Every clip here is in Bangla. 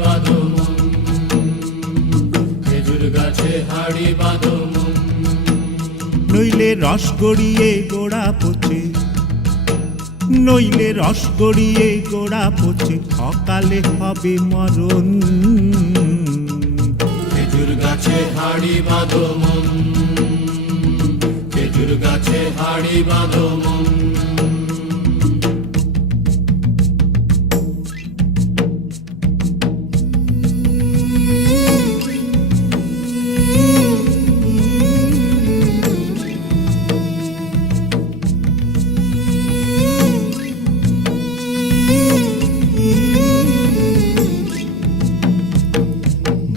বাঁধো মন, খেজুর গাছে হাড়ি বাঁধো মন। নইলে রস গড়িয়ে গোড়া পচে, নইলে রস গড়িয়ে গোড়া পচে, অকালে হবে মরণ। খেজুর গাছে হাড়ি বাঁধো মন, খেজুর গাছে হাড়ি বাঁধো মন।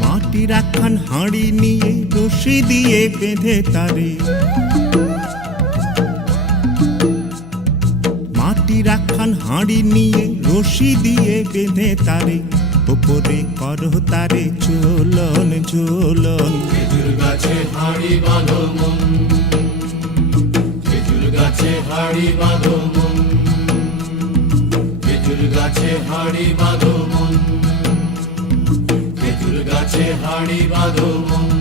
মাটির একখান হাঁড়ি নিয়ে রশি দিয়ে বেঁধে তারে, মাটির একখান হাঁড়ি নিয়ে রশি দিয়ে বেঁধে তারে, ওপরে করো তারে ঝোলন ঝোলন। খেজুর গাছে হাড়ি বাঁধো মন, খেজুর গাছে হাড়ি বাঁধো মন, খেজুর গাছে হাড়ি বাঁধো মন, খেজুর গাছে হাড়ি বাঁধো মন।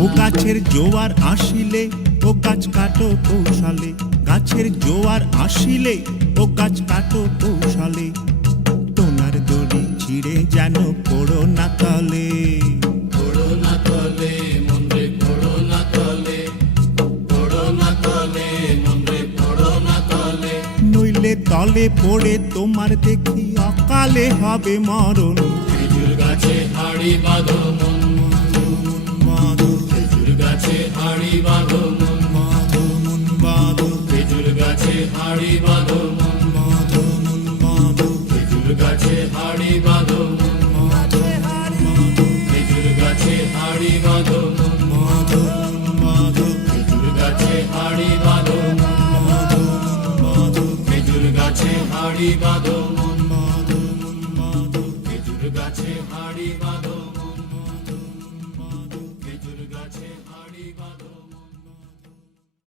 ও গাছের জোয়ার আসিলে ও গাছ কাটো কৌশলে, গাছের জোয়ার আসিলে ও গাছ কাটো কৌশলে, তোমার দড়ি ছিঁড়ে যেন পড়ো না তলে। পড়ো না তলে মন রে, পড়ো না তলে, পড়ো না তলে মন রে, পড়ো না তলে। নইলে তলে পড়ে তোমার দেখি অকালে হবে মরণ। খেজুর গাছে হাড়ি বাঁধো মন, বাঁধো খেজুর গাছে হাড়ি বাঁধো মন, বাঁধো মন বাঁধো, খেজুর গাছে হাড়ি বাঁধো মন, বাঁধো মন বাঁধো, খেজুর গাছে হাড়ি বাঁধো মন, বাঁধো বাঁধো, খেজুর গাছে হাড়ি বাঁধো মন, বাঁধো বাঁধো, খেজুর গাছে হাড়ি বাঁধো মন, বাঁধো বাঁধো, খেজুর গাছে হাড়ি বাঁধো